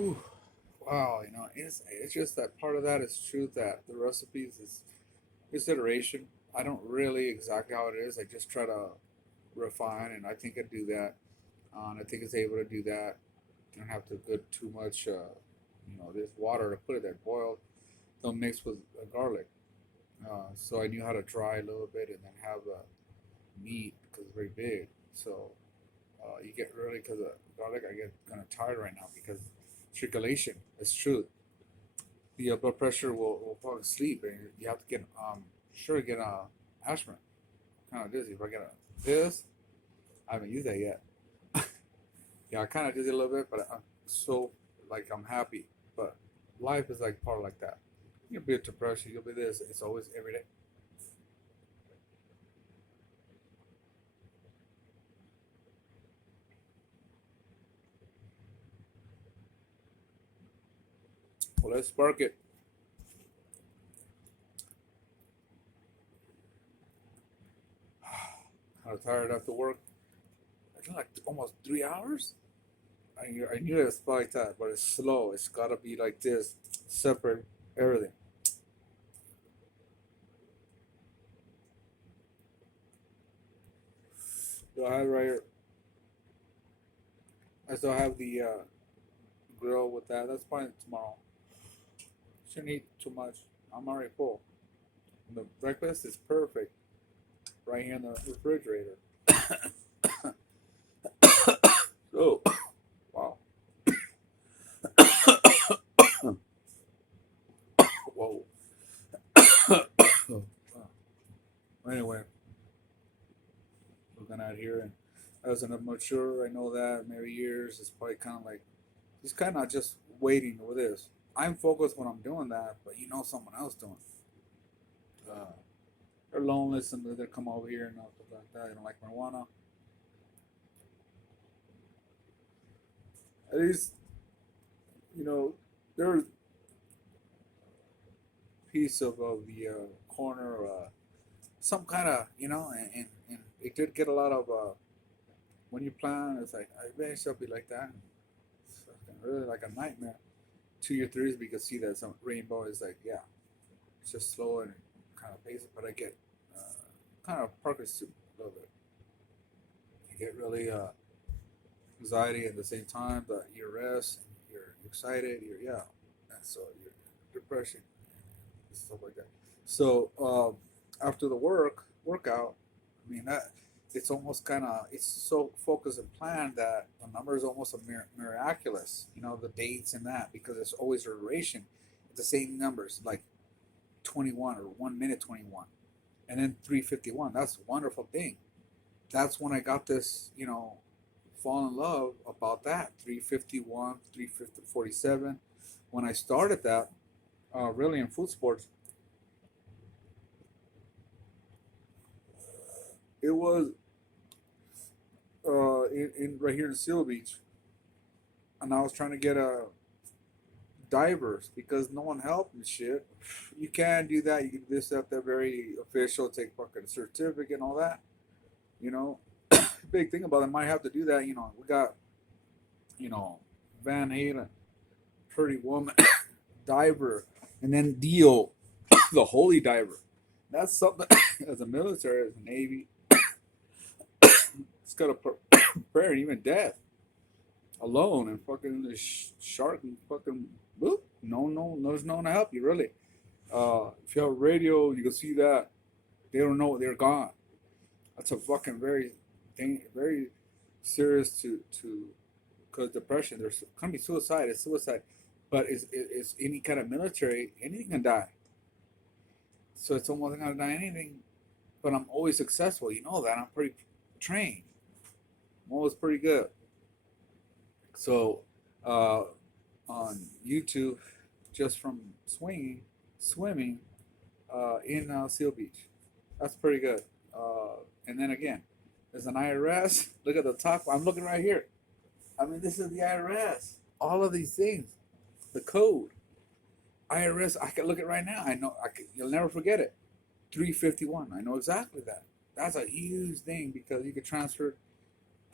Whew. Wow, it's just that part of that is truth that the recipes is iteration. I don't really exactly how it is. I just try to refine, and I think I do that. And I think it's able to do that. You don't have to put too much, this water to put it there boiled. Don't mix with garlic. So I knew how to dry a little bit and then have the meat because it's very big. So you get really because of garlic. I get kind of tired right now because circulation. It's true. The blood pressure will fall asleep, and you have to get sure get aspirin. Kind of dizzy. If I get this, I haven't used that yet. Yeah, I kind of dizzy a little bit, but I'm so like I'm happy. But life is like part like that. You'll be depression. You'll be this. It's always every day. Well, let's spark it. Kind of tired after work. I think like almost 3 hours. I knew it's like that, but it's slow. It's gotta be like this, separate everything. So I have right here. I still have the grill with that. That's fine tomorrow. Shouldn't eat too much. I'm already full. The breakfast is perfect right here in the refrigerator. Oh, wow. Whoa. Anyway, looking out here, and as an mature, I know that maybe years is probably kind of like he's kind of just waiting with this. I'm focused when I'm doing that, but someone else doing it. They're lonely and they come over here and stuff like that. They don't like marijuana. At least, you know, there's a piece of the corner, some kind of, and it did get a lot of, when you plan, it's like, I bet it'll be like that. It's really like a nightmare. 2 year threes, we can see that some rainbow is like, yeah, it's just slow and kind of pace it, but I get kind of Parker's soup a little bit. You get really anxiety at the same time, but you rest, you're excited, yeah, and so you're depression and stuff like that. So after the workout, I mean that it's almost kind of it's so focused and planned that the number is almost a miraculous. The dates and that because it's always a duration. It's the same numbers like 21 or 1 minute 21, and then 3:51. That's a wonderful thing. That's when I got this, fall in love about that 3:51, 3:47. When I started that, really in food sports, it was in right here in Seal Beach, and I was trying to get a divers because no one helped me. Shit, you can do that. You can do this at the very official, take fucking certificate and all that. You know, big thing about it. Might have to do that. We got Van Halen, Pretty Woman, Diver, and then Dio, the Holy Diver. That's something as a military, as a Navy, it's got to prepare even death alone and fucking the shark and fucking boop. No, no, there's no one to help you really. If you have a radio, you can see that they don't know they're gone. That's a fucking very serious to because depression. There's gonna be suicide. It's suicide, but it's any kind of military. Anything can die. So it's almost not gonna die anything. But I'm always successful. You know that I'm pretty trained. I'm always pretty good. So uh, on YouTube, just from swimming in Seal Beach. That's pretty good. And then again, there's an IRS. Look at the top. I'm looking right here. I mean, this is the IRS. All of these things, the code. IRS. I can look at it right now. I know. You'll never forget it. 351. I know exactly that. That's a huge thing because you could transfer.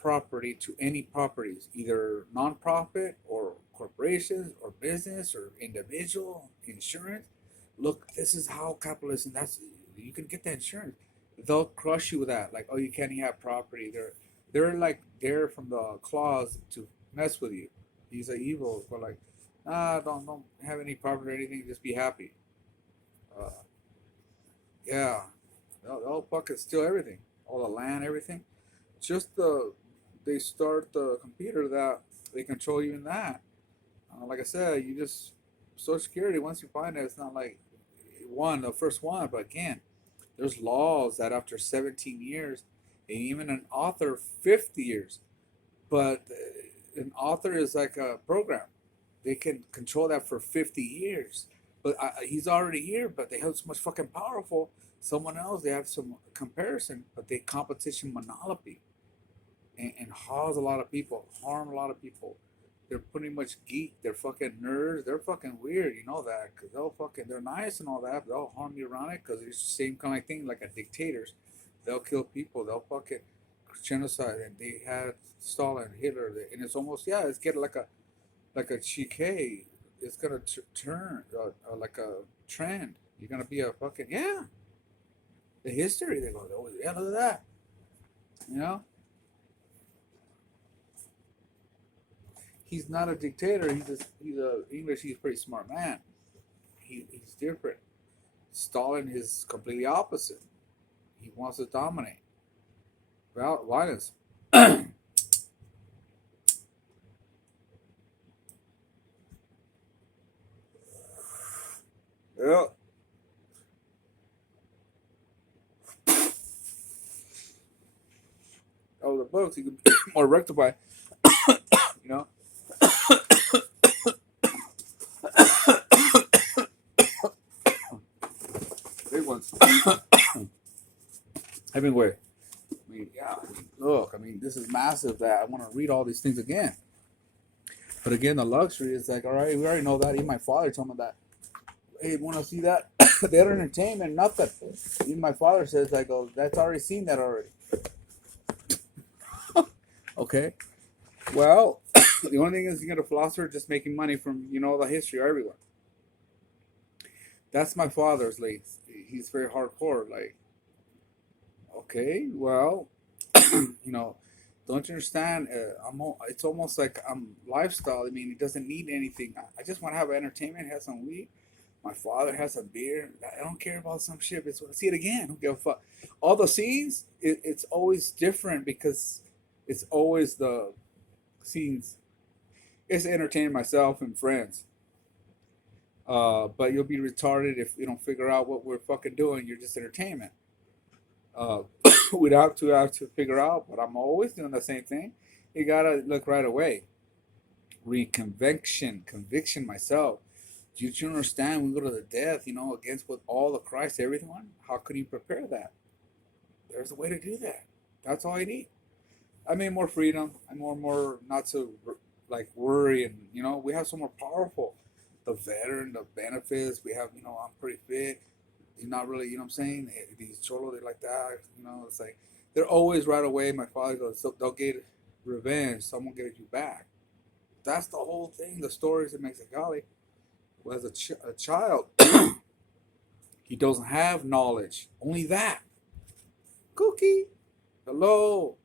property to any properties, either nonprofit or corporations or business or individual insurance. Look, this is how capitalism. That's you can get that insurance. They'll crush you with that. Like, oh, you can't even have property. They're like there from the claws to mess with you. These are evil, but like, don't have any property or anything. Just be happy. Uh, yeah, they'll fucking steal everything, all the land, everything. Just they start the computer that they control you in that. Like I said, you just Social Security. Once you find it, it's not like the first one. But again, there's laws that after 17 years, and even an author 50 years. But an author is like a program. They can control that for 50 years. But he's already here. But they have so much fucking powerful. Someone else, they have some comparison, but they competition monopoly and cause a lot of people, harm a lot of people. They're pretty much geek. They're fucking nerds. They're fucking weird. You know that because they're nice and all that. But they'll harm you around it because it's the same kind of thing like a dictators. They'll kill people. They'll fucking genocide. And they had Stalin, Hitler, and it's almost it's getting like a chique. It's gonna turn like a trend. You're gonna be a fucking the history. They go, oh yeah, look at that. You know, he's not a dictator. He's a English. He's a pretty smart man. He's different. Stalin is completely opposite. He wants to dominate. Violence. Yeah. Oh, the books. You can more rectify. You know. Big ones. Hemingway. I mean, look. I mean, this is massive. That I want to read all these things again. But again, the luxury is like, all right, we already know that. Even my father told me that. Hey, want to see that? Their entertainment, nothing. Even my father says, I go, that's already seen that already. Okay. Well, the only thing is you get a philosopher just making money from, the history of everyone. That's my father's like, he's very hardcore. Like, okay, well, don't you understand? It's almost like lifestyle. I mean, it doesn't need anything. I just want to have entertainment, have some weed. My father has a beer. I don't care about some shit. It's want to see it again. Who give a fuck? All the scenes, it's always different because it's always the scenes. It's entertaining myself and friends. But you'll be retarded if you don't figure out what we're fucking doing. You're just entertainment. Uh, we'd have to figure out, but I'm always doing the same thing. You gotta look right away. Conviction myself. Do you understand? We go to the death, against with all the Christ, everyone. How can you prepare that? There's a way to do that. That's all I need. I mean, more freedom. I'm more not to like worry, and we have some more powerful. The veteran, the benefits. We have, I'm pretty fit. You're not really, what I'm saying? These cholo, they like that. It's like they're always right away. My father goes, so they'll get revenge. Someone get you back. That's the whole thing. The stories in Mexicali. Well, as a child, he doesn't have knowledge. Only that. Cookie. Hello.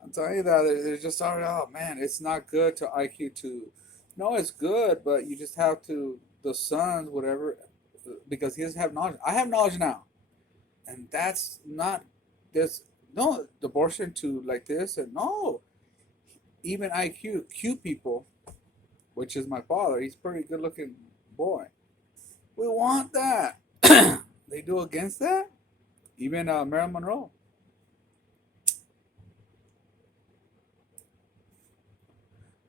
I'm telling you that they're just started out, man. It's not good to IQ to. No, it's good, but you just have to the sons, whatever, because he doesn't have knowledge. I have knowledge now, and that's not this. No, abortion to like this, and no, even IQ people, which is my father. He's a pretty good looking boy. We want that. They do against that. Even Marilyn Monroe.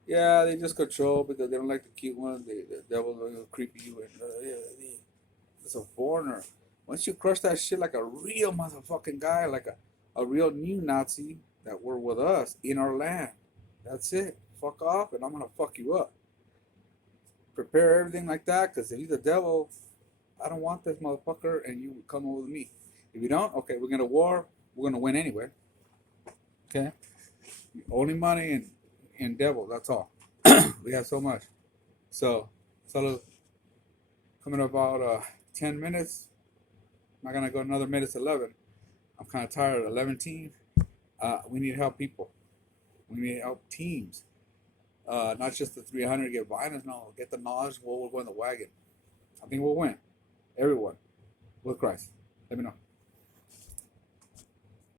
Yeah, they just control because they don't like the cute ones. The devil will creep you and it's a foreigner. Once you crush that shit like a real motherfucking guy, like a real new Nazi that were with us in our land, that's it. Fuck off, and I'm gonna fuck you up. Prepare everything like that, because if he's the devil, I don't want this motherfucker, and you come over with me. If you don't, okay, we're gonna war we're gonna win anyway. Okay, only money and devil. That's all. We have so much. So, coming up about 10 minutes. I'm not gonna go another minutes 11. I'm kind of tired of 11 team. We need help people. We need help teams. Not just the 300 get violence. No, get the knowledge. We'll go in the wagon. I think we'll win. Everyone with Christ. Let me know.